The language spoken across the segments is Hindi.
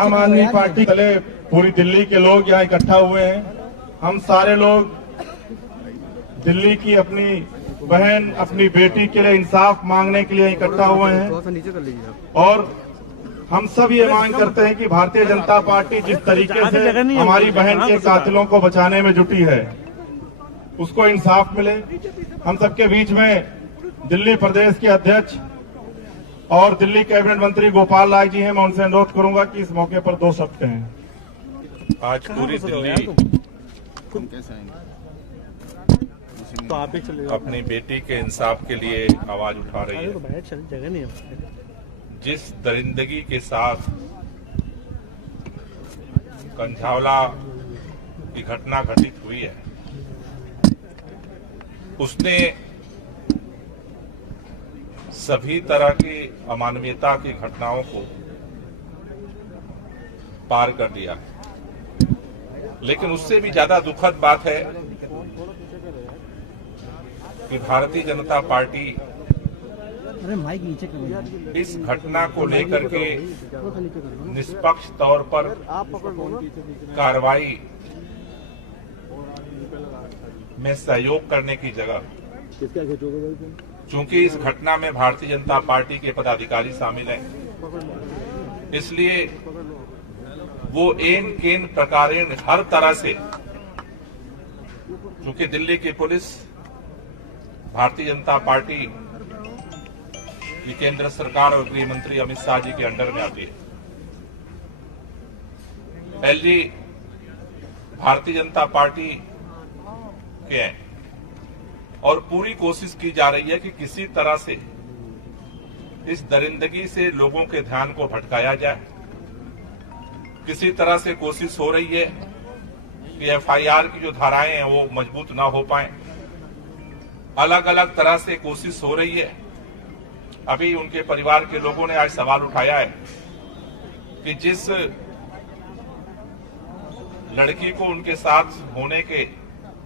आम आदमी पार्टी चले पूरी दिल्ली के लोग यहाँ इकट्ठा हुए हैं। हम सारे लोग दिल्ली की अपनी बहन, अपनी बेटी के लिए इंसाफ मांगने के लिए इकट्ठा हुए हैं और हम सब ये मांग करते हैं कि भारतीय जनता पार्टी जिस तरीके से हमारी बहन के कातिलों को बचाने में जुटी है उसको इंसाफ मिले। हम सबके बीच में दिल्ली प्रदेश के अध्यक्ष और दिल्ली कैबिनेट मंत्री गोपाल राय जी हैं। मैं उनसे अनुरोध करूंगा कि इस मौके पर 2 शब्द कहें। आज पूरी दिल्ली अपनी बेटी के इंसाफ के लिए आवाज उठा रही है। जिस दरिंदगी के साथ कंझावला की घटना घटित हुई है उसने सभी तरह की अमानवीयता की घटनाओं को पार कर दिया। लेकिन उससे भी ज्यादा दुखद बात है कि भारतीय जनता पार्टी इस घटना को लेकर के निष्पक्ष तौर पर कार्रवाई में सहयोग करने की जगह, चूंकि इस घटना में भारतीय जनता पार्टी के पदाधिकारी शामिल हैं, इसलिए वो एन केन प्रकारेण हर तरह से, चूंकि दिल्ली की पुलिस भारतीय जनता पार्टी की केंद्र सरकार और गृह मंत्री अमित शाह जी के अंडर में आती है। एलजी भारतीय जनता पार्टी के हैं और पूरी कोशिश की जा रही है कि किसी तरह से इस दरिंदगी से लोगों के ध्यान को भटकाया जाए। किसी तरह से कोशिश हो रही है कि एफआईआर की जो धाराएं हैं वो मजबूत ना हो पाए। अलग अलग तरह से कोशिश हो रही है। अभी उनके परिवार के लोगों ने आज सवाल उठाया है कि जिस लड़की को उनके साथ होने के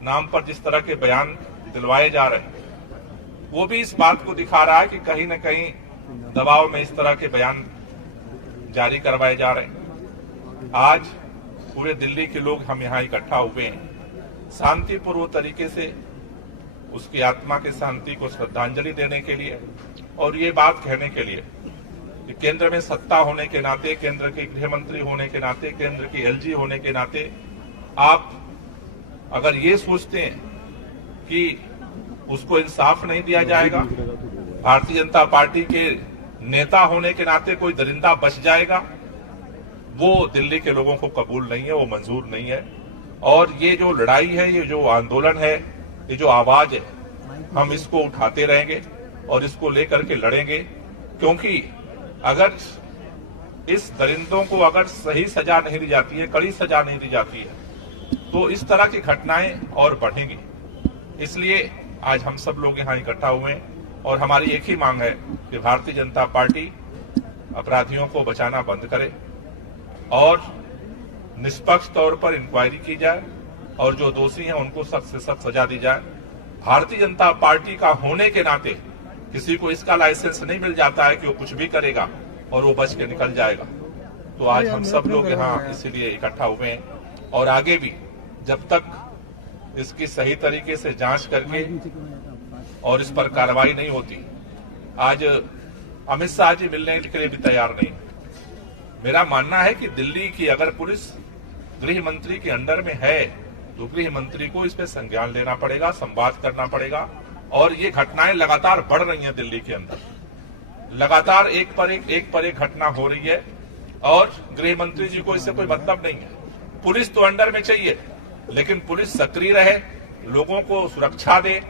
नाम पर जिस तरह के बयान दिलवाए जा रहे हैं वो भी इस बात को दिखा रहा है कि कहीं न कहीं दबाव में इस तरह के बयान जारी करवाए जा रहे हैं। आज पूरे दिल्ली के लोग हम यहाँ इकट्ठा हुए हैं शांतिपूर्वक तरीके से उसकी आत्मा की शांति को श्रद्धांजलि देने के लिए और ये बात कहने के लिए कि केंद्र में सत्ता होने के नाते, केंद्र के गृह मंत्री होने के नाते, केंद्र की एलजी होने के नाते आप अगर ये सोचते हैं कि उसको इंसाफ नहीं दिया जाएगा, भारतीय जनता पार्टी के नेता होने के नाते कोई दरिंदा बच जाएगा, वो दिल्ली के लोगों को कबूल नहीं है, वो मंजूर नहीं है। और ये जो लड़ाई है, ये जो आंदोलन है, ये जो आवाज है, हम इसको उठाते रहेंगे और इसको लेकर के लड़ेंगे। क्योंकि अगर इस दरिंदों को अगर सही सजा नहीं दी जाती है, कड़ी सजा नहीं दी जाती है, तो इस तरह की घटनाएं और बढ़ेंगी। इसलिए आज हम सब लोग यहाँ इकट्ठा हुए हैं और हमारी एक ही मांग है कि भारतीय जनता पार्टी अपराधियों को बचाना बंद करे और निष्पक्ष तौर पर इंक्वायरी की जाए और जो दोषी हैं उनको सख्त से सख्त सजा दी जाए। भारतीय जनता पार्टी का होने के नाते किसी को इसका लाइसेंस नहीं मिल जाता है कि वो कुछ भी करेगा और वो बच के निकल जाएगा। तो आज हम सब लोग यहाँ इसीलिए इकट्ठा हुए हैं और आगे भी जब तक इसकी सही तरीके से जांच करके और इस पर कार्रवाई नहीं होती, आज अमित शाह जी मिलने के लिए भी तैयार नहीं। मेरा मानना है कि दिल्ली की अगर पुलिस गृह मंत्री के अंडर में है तो गृह मंत्री को इस पे संज्ञान लेना पड़ेगा, संवाद करना पड़ेगा। और ये घटनाएं लगातार बढ़ रही हैं दिल्ली के अंदर, लगातार एक पर एक घटना हो रही है और गृह मंत्री जी को इससे कोई मतलब नहीं है। पुलिस तो अंडर में चाहिए, लेकिन पुलिस सक्रिय रहे, लोगों को सुरक्षा दे,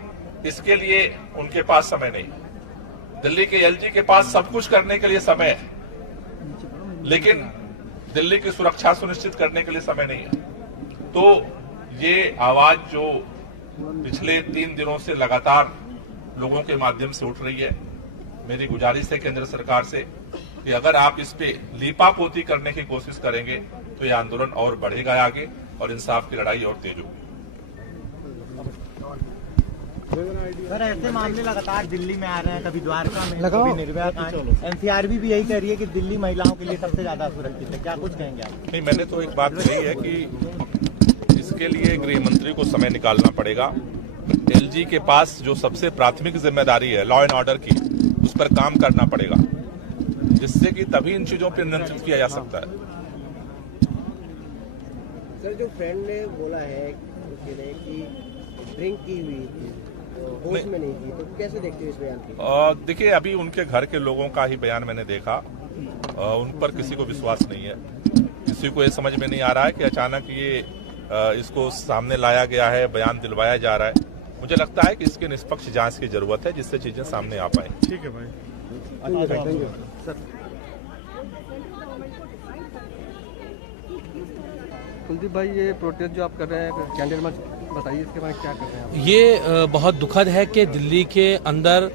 इसके लिए उनके पास समय नहीं। दिल्ली के एलजी के पास सब कुछ करने के लिए समय है, लेकिन दिल्ली की सुरक्षा सुनिश्चित करने के लिए समय नहीं है। तो ये आवाज जो पिछले 3 दिनों से लगातार लोगों के माध्यम से उठ रही है, मेरी गुजारिश है केंद्र सरकार से कि अगर आप इस पे लीपापोती करने की कोशिश करेंगे तो ये आंदोलन और बढ़ेगा आगे और इंसाफ की लड़ाई और तेज होगी। सर ऐसे मामले लगातार दिल्ली में आ रहे हैं, कभी द्वारका में, कभी निर्भया कांड। एनसीआरबी भी यही कह रही है कि दिल्ली महिलाओं के लिए सबसे ज्यादा सुरक्षित है। क्या कुछ कहेंगे आप? नहीं, मैंने तो एक बात कही है कि इसके लिए गृह मंत्री को समय निकालना पड़ेगा। एलजी के पास जो सबसे प्राथमिक जिम्मेदारी है लॉ एंड ऑर्डर की, उस पर काम करना पड़ेगा, जिससे कि तभी इन चीजों पर नियंत्रित किया जा सकता है। सर जो फ्रेंड ने बोला है कि ड्रिंक की हुई थी, होश में नहीं थी, तो कैसे देखते हो इस बयान को? देखिए, अभी उनके घर के लोगों का ही बयान मैंने देखा, उन पर किसी को विश्वास नहीं है। किसी को ये समझ में नहीं आ रहा है कि अचानक ये इसको सामने लाया गया है, बयान दिलवाया जा रहा है। मुझे लगता है कि इसकी निष्पक्ष जांच की जरूरत है, जिससे चीजें सामने आ पाए। ठीक है भाई। कुलदीप भाई, ये प्रोटेस्ट जो आप कर रहे हैं कैंडल मार्च, बताइए इसके बारे में क्या कर रहे हैं आप? ये बहुत दुखद है कि दिल्ली के अंदर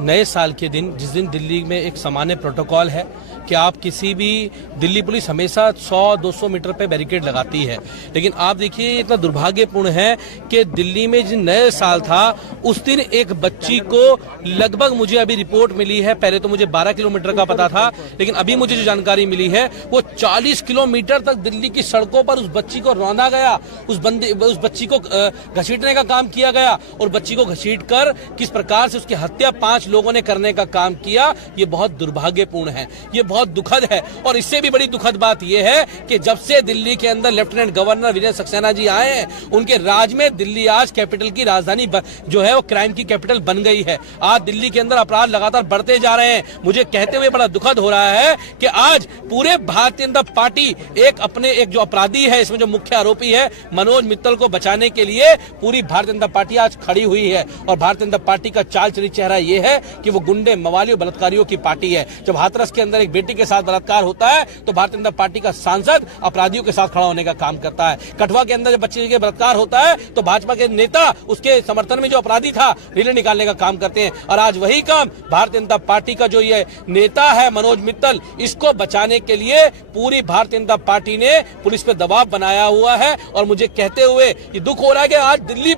नए साल के दिन, जिस दिन दिल्ली में एक सामान्य प्रोटोकॉल है कि आप किसी भी, दिल्ली पुलिस हमेशा 100-200 मीटर पे बैरिकेड लगाती है, लेकिन आप देखिए इतना दुर्भाग्यपूर्ण है कि दिल्ली में जिस नए साल था उस दिन एक बच्ची को लगभग, मुझे अभी रिपोर्ट मिली है, पहले तो मुझे 12 किलोमीटर का पता था, लेकिन अभी मुझे जो जानकारी मिली है वो 40 किलोमीटर तक दिल्ली की सड़कों पर उस बच्ची को रौंदा गया, उस बच्ची को घसीटने का काम किया गया, और बच्ची को घसीट कर किस प्रकार से उसकी हत्या 5 लोगों ने करने का काम किया। ये बहुत दुर्भाग्यपूर्ण है, ये बहुत दुखद है। और इससे भी बड़ी दुखद बात यह है कि जब से दिल्ली के अंदर लेफ्टिनेंट गवर्नर विजय सक्सेना जी आए हैं, उनके राज में दिल्ली आज कैपिटल की राजधानी जो है वो क्राइम की कैपिटल बन गई है। आज दिल्ली के अंदर अपराध लगातार बढ़ते जा रहे हैं। मुझे कहते हुए बड़ा दुखद हो रहा है कि आज पूरे भारतीय जनता पार्टी एक जो अपराधी है, इसमें जो मुख्य आरोपी है मनोज मित्तल को बचाने के लिए पूरी भारतीय जनता पार्टी आज खड़ी हुई है। और भारतीय जनता पार्टी का चाल चली चेहरा यह है कि वो गुंडे, मवाली और बलात्कारियों की पार्टी है। जब हाथरस के अंदर एक बेटी के साथ बलात्कार होता है तो भारतीय जनता पार्टी का सांसद अपराधियों के साथ खड़ा होने का काम करता है। कठुआ के अंदर जब बच्चे के बलात्कार होता है तो भाजपा के नेता उसके समर्थन में जो अपराधी था रैली निकालने का काम करते हैं। और आज वही काम भारतीय जनता पार्टी का जो ये नेता है मनोज मित्तल, इसको बचाने के लिए पूरी भारतीय जनता पार्टी ने पुलिस पे दबाव बनाया हुआ है। और मुझे कहते हुए ये दुख हो रहा है कि आज दिल्ली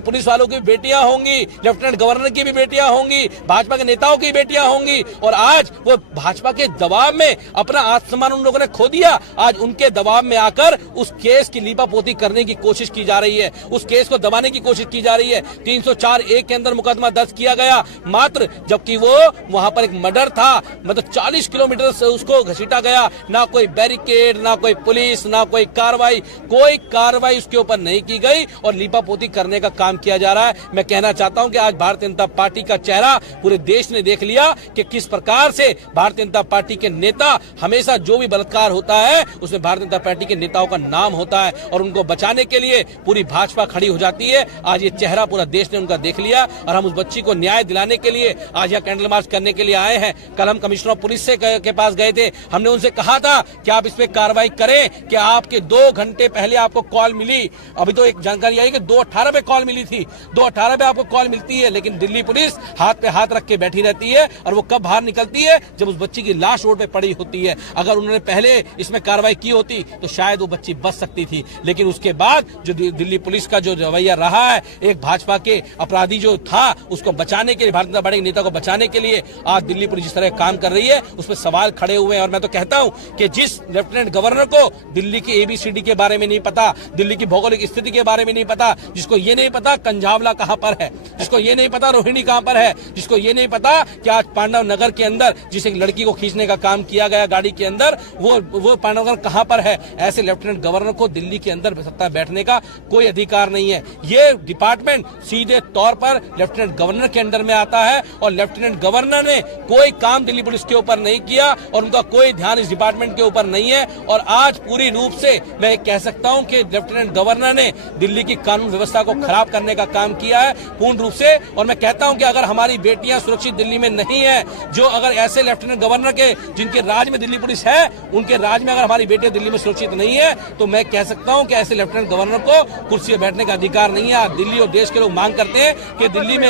पुलिस वालों की बेटियां होंगी, लेफ्टिनेंट गवर्नर की भी बेटियां होंगी, भाजपा के नेताओं की बेटियां होंगी, और आज वो भाजपा के दबाव में अपना आत्मसम्मान उन लोगों ने खो दिया। आज उनके दबाव में आकर उस केस की लीपापोती करने की कोशिश की जा रही है, उस केस को दबाने की कोशिश की जा रही है। 304(1) के अंदर मुकदमा दर्ज किया गया मात्र, जबकि वो वहां पर एक मर्डर था, मतलब 40 किलोमीटर से उसको घसीटा गया। ना कोई बैरिकेड, ना कोई पुलिस, ना कोई कार्रवाई उसके ऊपर नहीं की गई और लीपापोती करने का काम किया जा रहा है। मैं कहना चाहता हूं कि आज भारतीय जनता पार्टी का चेहरा पूरे देश ने देख लिया कि किस प्रकार से भारतीय जनता पार्टी के नेता, हमेशा जो भी बलात्कार होता है उसमें भारतीय जनता पार्टी के नेताओं का नाम होता है और उनको बचाने के लिए पूरी भाजपा खड़ी हो जाती है। आज ये चेहरा पूरा देश ने उनका देख लिया और हम उस बच्ची को न्याय दिलाने के लिए आज यहाँ कैंडल मार्च करने के लिए आए हैं। कल हम कमिश्नर ऑफ पुलिस के पास गए थे, हमने उनसे कहा था कि आप इस पे कार्रवाई करें कि आपके 2 घंटे पहले आपको कॉल मिली। अभी तो एक जानकारी आई कि 2:18 पे कॉल मिली थी, 2:18 पे आपको कॉल मिलती है, लेकिन दिल्ली पुलिस हाथ पे हाथ रख के बैठी रहती है और वो कब बाहर निकलती है, जब उस बच्ची की लाश रोड पे पड़ी होती है। अगर उन्होंने पहले इसमें कार्रवाई की होती तो शायद वो बच्ची बच सकती थी, लेकिन उसके बाद जो दिल्ली पुलिस का जो रवैया रहा है, एक भाजपा के अपराधी जो था उसको बचाने के लिए, भारतीय जनता पार्टी के नेता को बचाने के लिए आज दिल्ली पुलिस जिस तरह काम कर रही है उस पर सवाल खड़े हुए हैं। और मैं तो कहता हूं कि जिस लेफ्टिनेंट गवर्नर को दिल्ली की ABCD के बारे में नहीं पता, दिल्ली की भौगोलिक स्थिति के बारे में नहीं पता, जिसको ये नहीं पता कंझावला कहां पर है, जिसको ये नहीं पता रोहिणी कहां पर है, जिसको ये नहीं पता कि आज पांडव नगर के अंदर जिस एक लड़की को खींचने का काम किया गया गाड़ी के अंदर, वो पांडव नगर कहां पर है, ऐसे लेफ्टिनेंट गवर्नर को दिल्ली के अंदर सत्ता बैठने का कोई अधिकार नहीं है। ये डिपार्टमेंट सीधे तौर पर लेफ्टिनेंट गवर्नर के अंडर में आता है और लेफ्टिनेंट गवर्नर ने कोई काम दिल्ली पुलिस के ऊपर नहीं किया और उनका कोई ध्यान इस डिपार्टमेंट के ऊपर नहीं है। और आज पूरी रूप से मैं कह सकता हूं कि लेफ्टिनेंट गवर्नर ने दिल्ली की कानून व्यवस्था को खराब करने का काम किया है पूर्ण रूप से। और मैं कहता हूं कि अगर हमारी बेटियां सुरक्षित दिल्ली में नहीं है, जो अगर ऐसे लेफ्टिनेंट गवर्नर के जिनके राज में दिल्ली पुलिस है, उनके राज में अगर हमारी बेटियां दिल्ली में सुरक्षित नहीं है, तो मैं कह सकता हूं कि ऐसे लेफ्टिनेंट गवर्नर को कुर्सी पर बैठने का अधिकार नहीं है। दिल्ली और देश के लोग मांग करते हैं कि दिल्ली में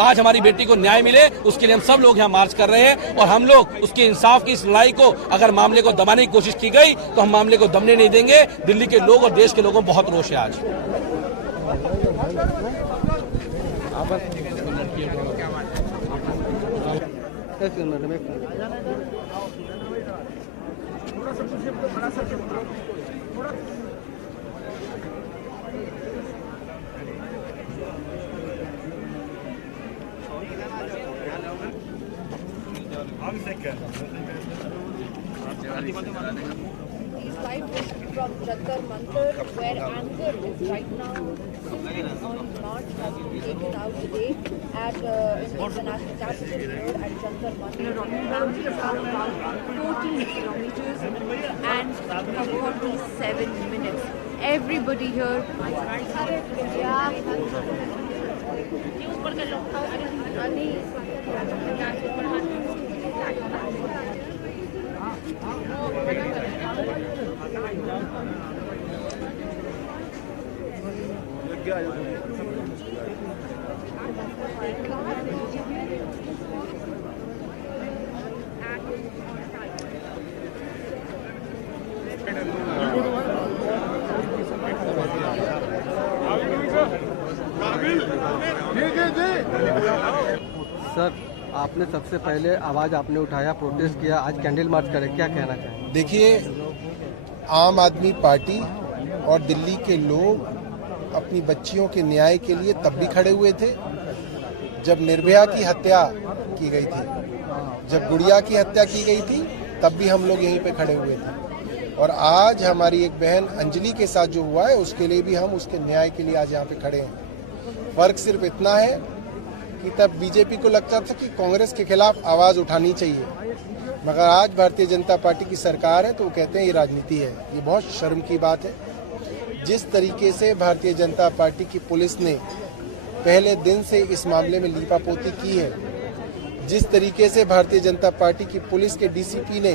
आज हमारी बेटी को न्याय मिले, उसके लिए हम सब लोग यहाँ मार्च कर रहे हैं और हम लोग उसके इंसाफ की इस लड़ाई को, अगर मामले को दबाने की कोशिश की गई तो हम मामले को दबने नहीं देंगे। दिल्ली के लोग और देश के लोगों में बहुत रोष है आज। एक मिनट में He's live from Jantar Mantar, where anger is right now on march has been taken out today at International Capital Road at Jantar Mantar. Families are about 14 kilometers and 47 minutes. Everybody here. Sir, आपने सबसे पहले आवाज़ आपने उठाया, प्रोटेस्ट किया, आज कैंडल मार्च करे, क्या कहना चाहेंगे? देखिए, आम आदमी पार्टी और दिल्ली के लोग अपनी बच्चियों के न्याय के लिए तब भी खड़े हुए थे जब निर्भया की हत्या की गई थी, जब गुड़िया की हत्या की गई थी, तब भी हम लोग यहीं पे खड़े हुए थे। और आज हमारी एक बहन अंजलि के साथ जो हुआ है उसके लिए भी हम उसके न्याय के लिए आज यहाँ पे खड़े हैं। फर्क सिर्फ इतना है कि तब बीजेपी को लगता था कि कांग्रेस के खिलाफ आवाज उठानी चाहिए, मगर आज भारतीय जनता पार्टी की सरकार है तो वो कहते हैं ये राजनीति है। ये बहुत शर्म की बात है। जिस तरीके से भारतीय जनता पार्टी की पुलिस ने पहले दिन से इस मामले में लीपापोती की है, जिस तरीके से भारतीय जनता पार्टी की पुलिस के डीसीपी ने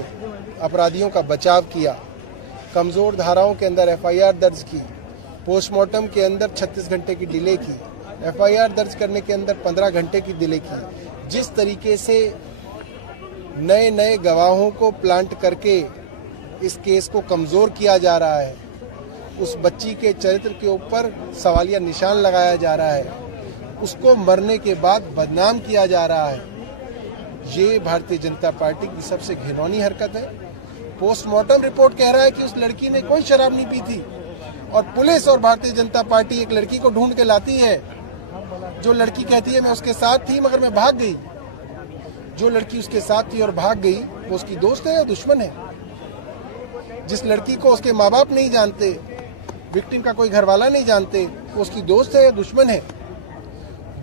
अपराधियों का बचाव किया, कमजोर धाराओं के अंदर एफआईआर दर्ज की, पोस्टमार्टम के अंदर 36 घंटे की डिले की, एफआईआर दर्ज करने के अंदर 15 घंटे की डिले की, जिस तरीके से नए नए गवाहों को प्लांट करके इस केस को कमजोर किया जा रहा है, उस बच्ची के चरित्र के ऊपर सवालिया निशान लगाया जा रहा है, उसको मरने के बाद बदनाम किया जा रहा है, ये भारतीय जनता पार्टी की सबसे घिनौनी हरकत है। पोस्टमार्टम रिपोर्ट कह रहा है कि उस लड़की ने कोई शराब नहीं पी थी, और पुलिस और भारतीय जनता पार्टी एक लड़की को ढूंढ के लाती है, जो लड़की कहती है मैं उसके साथ थी मगर मैं भाग गई। जो लड़की उसके साथ थी और भाग गई वो उसकी दोस्त है या दुश्मन है? जिस लड़की को उसके माँ बाप नहीं जानते, विक्टिम का कोई घरवाला नहीं जानते, वो उसकी दोस्त है या दुश्मन है?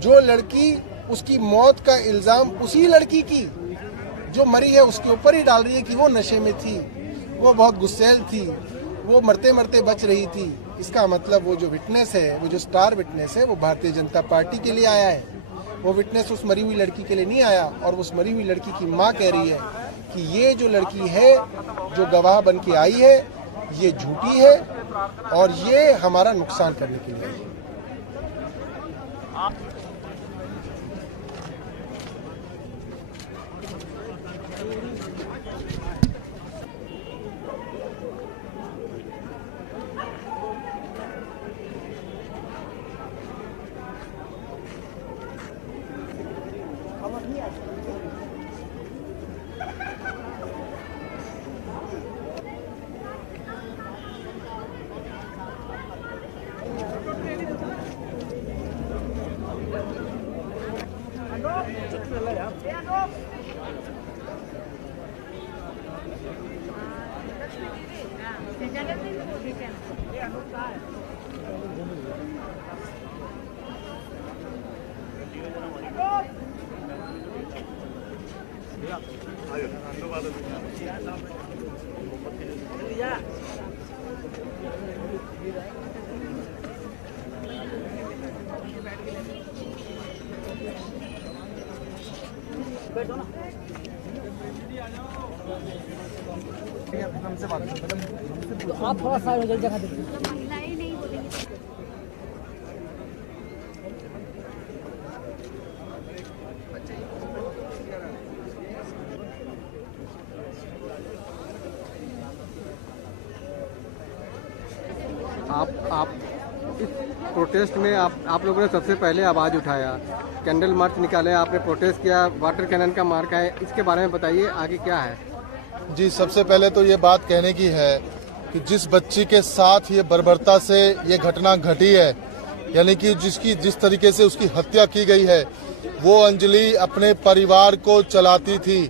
जो लड़की उसकी मौत का इल्जाम उसी लड़की की जो मरी है उसके ऊपर ही डाल रही है कि वो नशे में थी, वो बहुत गुस्सैल थी, वो मरते मरते बच रही थी, इसका मतलब वो जो विटनेस है, वो जो स्टार विटनेस है, वो भारतीय जनता पार्टी के लिए आया है। वो विटनेस उस मरी हुई लड़की के लिए नहीं आया। और उस मरी हुई लड़की की माँ कह रही है कि ये जो लड़की है, जो गवाह बन के आई है, ये झूठी है और ये हमारा नुकसान करने के लिए है। आप थोड़ा सा जगह दीजिए। आप इस प्रोटेस्ट में आप लोगों ने सबसे पहले आवाज़ उठाया, कैंडल मार्च निकाले, आपने प्रोटेस्ट किया, वाटर कैनन का मार का है, इसके बारे में बताइए आगे क्या है। जी, सबसे पहले तो ये बात कहने की है कि जिस बच्ची के साथ ये बर्बरता से ये घटना घटी है, यानी कि जिस तरीके से उसकी हत्या की गई है, वो अंजलि अपने परिवार को चलाती थी,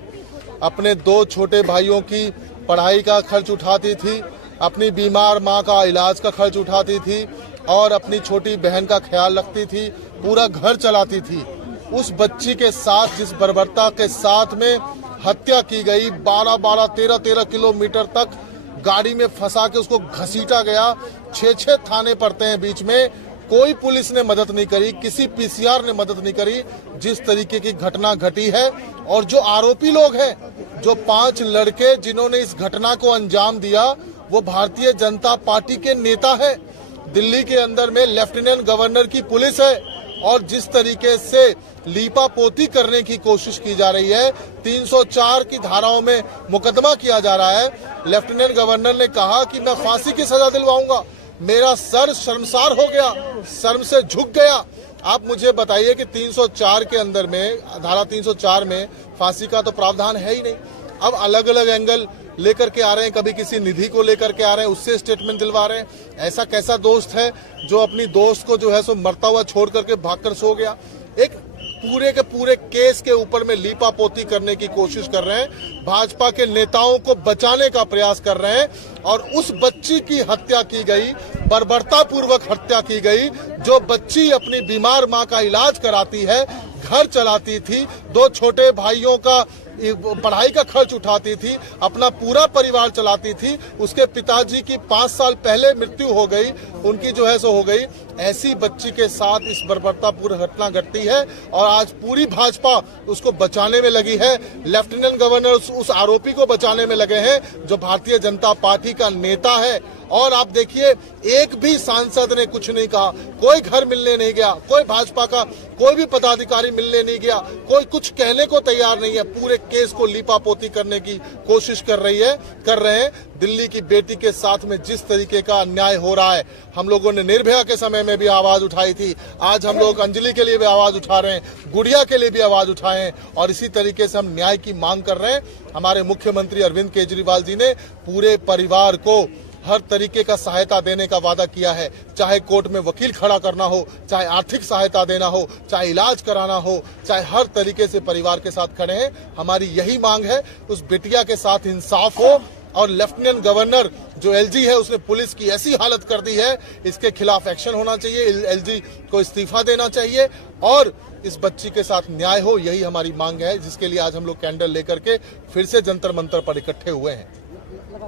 अपने 2 छोटे भाइयों की पढ़ाई का खर्च उठाती थी, अपनी बीमार माँ का इलाज का खर्च उठाती थी और अपनी छोटी बहन का ख्याल रखती थी, पूरा घर चलाती थी। उस बच्ची के साथ जिस बर्बरता के साथ में हत्या की गई, 12-12, 13-13 किलोमीटर तक गाड़ी में फंसा के उसको घसीटा गया, 6-6 थाने पड़ते हैं बीच में, कोई पुलिस ने मदद नहीं करी, किसी पीसीआर ने मदद नहीं करी। जिस तरीके की घटना घटी है और जो आरोपी लोग हैं, जो 5 लड़के जिन्होंने इस घटना को अंजाम दिया, वो भारतीय जनता पार्टी के नेता हैं। दिल्ली के अंदर में लेफ्टिनेंट गवर्नर की पुलिस है और जिस तरीके से लीपापोती करने की कोशिश की जा रही है, 304 की धाराओं में मुकदमा किया जा रहा है। लेफ्टिनेंट गवर्नर ने कहा कि मैं फांसी की सजा दिलवाऊंगा, मेरा सर शर्मसार हो गया, शर्म से झुक गया। आप मुझे बताइए कि 304 के अंदर में, धारा 304 में फांसी का तो प्रावधान है ही नहीं। अब अलग अलग एंगल लेकर के आ रहे हैं, कभी किसी निधि को लेकर के आ रहे हैं, उससे स्टेटमेंट दिलवा रहे हैं। ऐसा कैसा दोस्त है जो अपनी दोस्त को जो है सो मरता हुआ छोड़ करके भागकर सो गया। एक पूरे के पूरे केस के ऊपर में लीपापोती करने की कोशिश कर रहे हैं, भाजपा के नेताओं को बचाने का प्रयास कर रहे हैं और उस बच्ची की हत्या की गई, बर्बरता पूर्वक हत्या की गई, जो बच्ची अपनी बीमार मां का इलाज कराती है, घर चलाती थी, 2 छोटे भाइयों का पढ़ाई का खर्च उठाती थी, अपना पूरा परिवार चलाती थी। उसके पिताजी की 5 साल पहले मृत्यु हो गई, उनकी जो है सो हो गई। ऐसी बच्ची के साथ इस बर्बरतापूर्ण घटना घटती है और आज पूरी भाजपा उसको बचाने में लगी है। लेफ्टिनेंट गवर्नर उस आरोपी को बचाने में लगे हैं जो भारतीय जनता पार्टी का नेता है। और आप देखिए, एक भी सांसद ने कुछ नहीं कहा, कोई घर मिलने नहीं गया, कोई भाजपा का कोई भी पदाधिकारी मिलने नहीं गया, कोई कुछ कहने को तैयार नहीं है। पूरे केस को लीपापोती करने की कोशिश कर रहे हैं। दिल्ली की बेटी के साथ में जिस तरीके का अन्याय हो रहा है, हम लोगों ने निर्भया के समय में भी आवाज उठाई थी, आज हम लोग अंजलि के लिए भी आवाज उठा रहे हैं, गुड़िया के लिए भी आवाज उठाए हैं और इसी तरीके से हम न्याय की मांग कर रहे हैं। हमारे मुख्यमंत्री अरविंद केजरीवाल जी ने पूरे परिवार को हर तरीके का सहायता देने का वादा किया है, चाहे कोर्ट में वकील खड़ा करना हो, चाहे आर्थिक सहायता देना हो, चाहे इलाज कराना हो, चाहे हर तरीके से परिवार के साथ खड़े हैं। हमारी यही मांग है, उस बिटिया के साथ इंसाफ हो और लेफ्टिनेंट गवर्नर जो एलजी है, उसने पुलिस की ऐसी हालत कर दी है, इसके खिलाफ एक्शन होना चाहिए, एलजी को इस्तीफा देना चाहिए और इस बच्ची के साथ न्याय हो। यही हमारी मांग है, जिसके लिए आज हम लोग कैंडल लेकर के फिर से जंतर मंतर पर इकट्ठे हुए हैं।